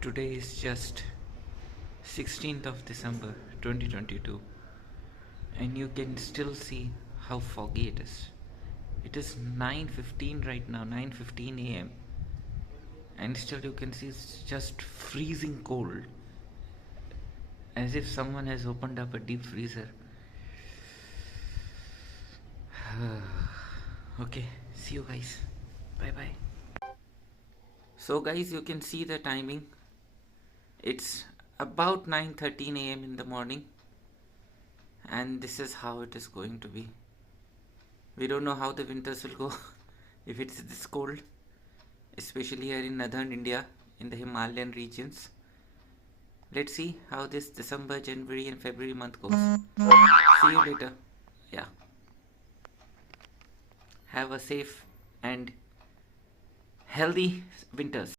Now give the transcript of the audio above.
Today is just 16th of December 2022, and you can still see how foggy it is. It is 9:15 right now, 9:15 a.m., and still you can see it's just freezing cold, as if someone has opened up a deep freezer. Okay, see you guys. Bye bye. So guys, you can see the timing. It's about 9:13 a.m. in the morning, and this is how it is going to be. We don't know how the winters will go if it's this cold, especially here in northern India in the Himalayan regions. Let's see how this December, January, and February month goes. See you later. Yeah. Have a safe and healthy winters.